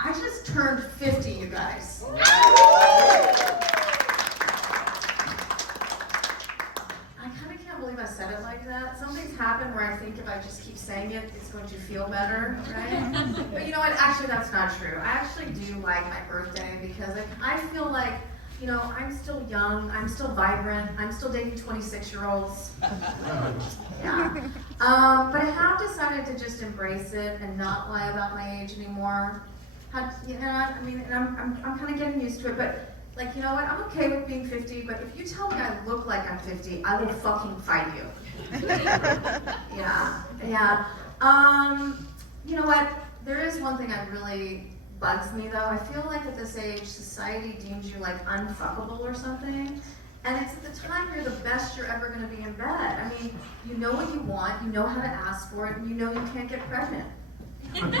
I just turned 50, you guys. I kind of can't believe I said it like that. Something's happened where I think if I just keep saying it, it's going to feel better, right? But you know what? Actually, that's not true. I actually do like my birthday because I feel like, you know, I'm still young, I'm still vibrant, I'm still dating 26-year-olds. Yeah. But I have decided to just embrace it and not lie about my age anymore. You know, I mean, and I'm kind of getting used to it, but like, you know what? I'm okay with being 50, but if you tell me I look like I'm 50, I will fucking fight you. Yeah. You know what? There is one thing that really bugs me though. I feel like at this age, society deems you like unfuckable or something. And it's at the time you're the best you're ever going to be in bed. I mean, you know what you want, you know how to ask for it, and you know you can't get pregnant. And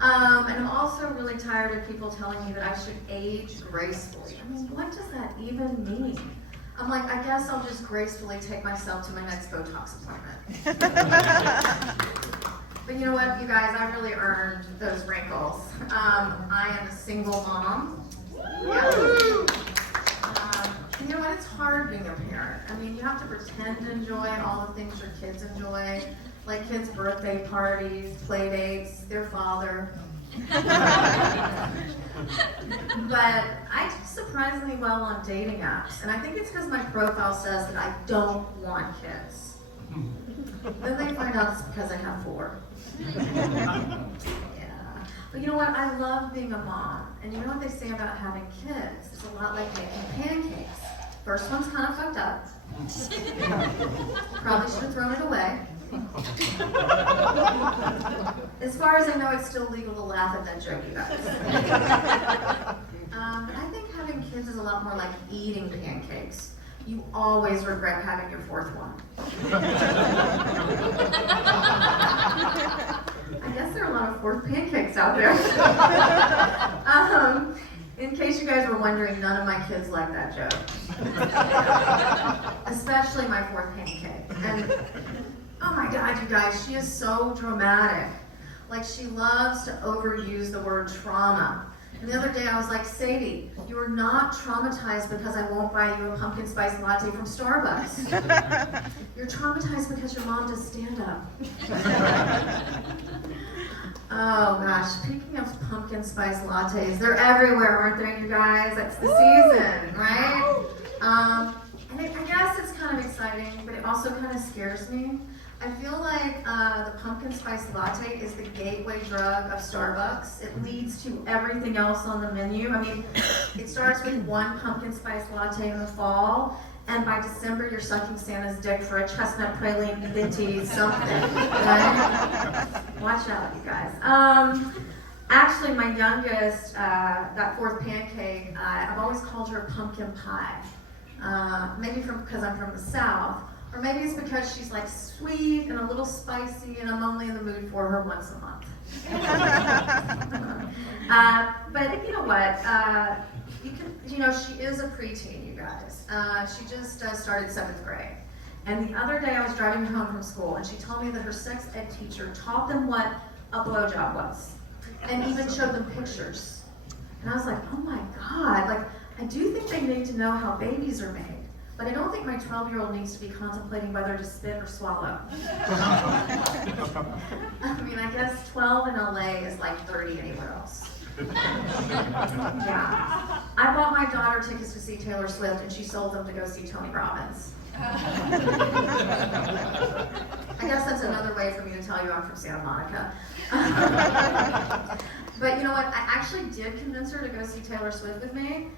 I'm also really tired of people telling me that I should age gracefully. I mean, what does that even mean? I'm like, I guess I'll just gracefully take myself to my next Botox appointment. But you know what, you guys, I really earned those wrinkles. I am a single mom. Yeah. You know what, it's hard being a parent. I mean, you have to pretend to enjoy all the things your kids enjoy, like kids' birthday parties, play dates, their father. But I do surprisingly well on dating apps, and I think it's because my profile says that I don't want kids. Then they find out it's because I have 4. Yeah. But you know what? I love being a mom. And you know what they say about having kids? It's a lot like making pancakes. First one's kind of fucked up. Probably should have thrown it away. As far as I know, it's still legal to laugh at that joke, you guys. But I think having kids is a lot more like eating pancakes. You always regret having your 4th one. I guess there are a lot of 4th pancakes out there. In case you guys were wondering, none of my kids like that joke. Especially my 4th pancake. And oh my God, you guys, she is so dramatic. Like, she loves to overuse the word trauma. And the other day I was like, Sadie, you are not traumatized because I won't buy you a pumpkin spice latte from Starbucks. You're traumatized because your mom does stand-up. Oh gosh, speaking of pumpkin spice lattes, they're everywhere, aren't they, you guys? It's the season, right? And I guess it's kind of exciting, but it also kind of scares me. I feel like the pumpkin spice latte is the gateway drug of Starbucks. It leads to everything else on the menu. I mean, it starts with one pumpkin spice latte in the fall, and by December you're sucking Santa's dick for a chestnut praline venti something. Right? Watch out, you guys. Actually, my youngest, that 4th pancake, I've always called her pumpkin pie. Maybe because I'm from the South. Or maybe it's because she's like sweet and a little spicy and I'm only in the mood for her once a month. But you know what? She is a preteen, you guys. She just started 7th grade. And the other day I was driving her home from school and she told me that her sex ed teacher taught them what a blowjob was. And even showed them pictures. And I was like, oh my God, like I do think they need to know how babies are made. But I don't think my 12-year-old needs to be contemplating whether to spit or swallow. I mean, I guess 12 in LA is like 30 anywhere else. Yeah. I bought my daughter tickets to see Taylor Swift and she sold them to go see Tony Robbins. I guess that's another way for me to tell you I'm from Santa Monica. But you know what? I actually did convince her to go see Taylor Swift with me.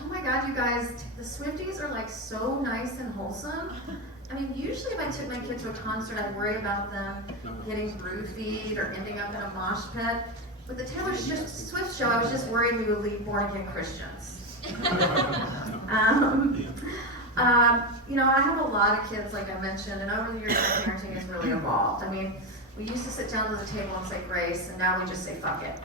Oh my God, you guys, the Swifties are like so nice and wholesome. I mean, usually if I took my kid to a concert, I'd worry about them getting roofied or ending up in a mosh pit. With the Taylor Swift show, I was just worried we would leave born-again Christians. I have a lot of kids, like I mentioned, and over the years, my parenting has really evolved. I mean, we used to sit down to the table and say grace, and now we just say fuck it.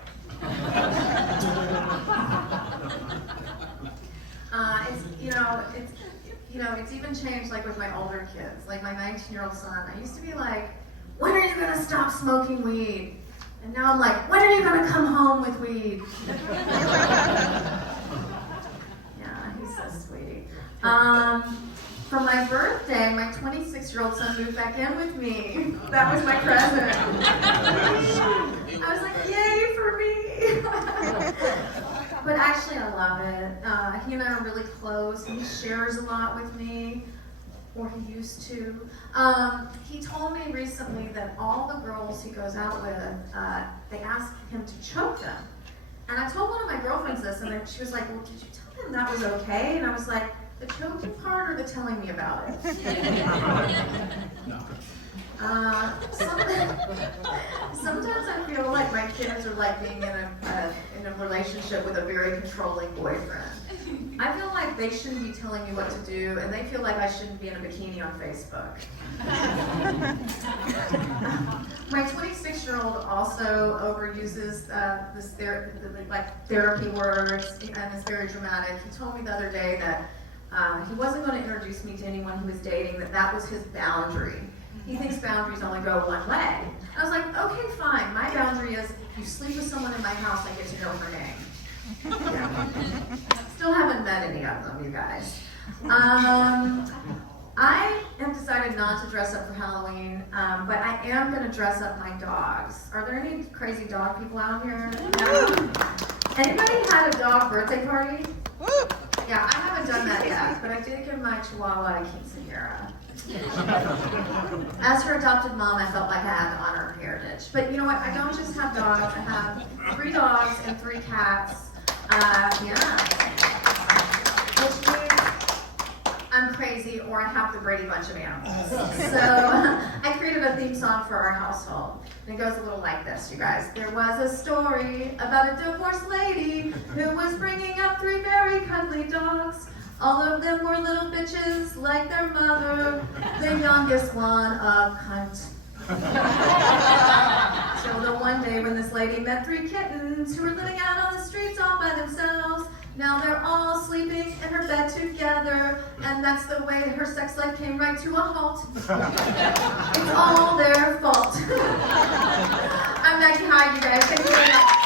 It's even changed like with my older kids, like my 19-year-old son. I used to be like, when are you gonna stop smoking weed? And now I'm like, when are you gonna come home with weed? Yeah, he's so sweet. For my birthday, my 26-year-old son moved back in with me. That was my present. I was like, yay for me. But actually, I love it. He and I are really close. He shares a lot with me, or he used to. He told me recently that all the girls he goes out with, they ask him to choke them. And I told one of my girlfriends this, and she was like, well, did you tell him that was okay? And I was like, the choking part or the telling me about it? Sometimes I feel like my kids are like being in a relationship with a very controlling boyfriend. I feel like they shouldn't be telling me what to do, and they feel like I shouldn't be in a bikini on Facebook. My 26-year-old also overuses this therapy words and is very dramatic. He told me the other day that he wasn't going to introduce me to anyone he was dating, that was his boundary. He thinks boundaries only go one way. I was like, okay, fine. My boundary is if you sleep with someone in my house, I get to know her name. Yeah. Still haven't met any of them, you guys. I have decided not to dress up for Halloween, but I am going to dress up my dogs. Are there any crazy dog people out here? No? Anybody had a dog birthday party? Yeah, I haven't done that yet, but I did give my Chihuahua a quinceañera. As her adopted mom, I felt like I had to honor her heritage. But you know what? I don't just have dogs. I have 3 dogs and 3 cats. Yeah. Which means I'm crazy or I have the Brady Bunch of animals. So I created a theme song for our household. And it goes a little like this, you guys. There was a story about a divorced lady who was bringing up 3 very cuddly dogs. All of them were little bitches like their mother, the youngest one a cunt. Till the one day when this lady met 3 kittens who were living out on the streets all by themselves. Now they're all sleeping in her bed together, and that's the way her sex life came right to a halt. It's all their fault. I'm Maggie Hyde, you guys. Thank you very much.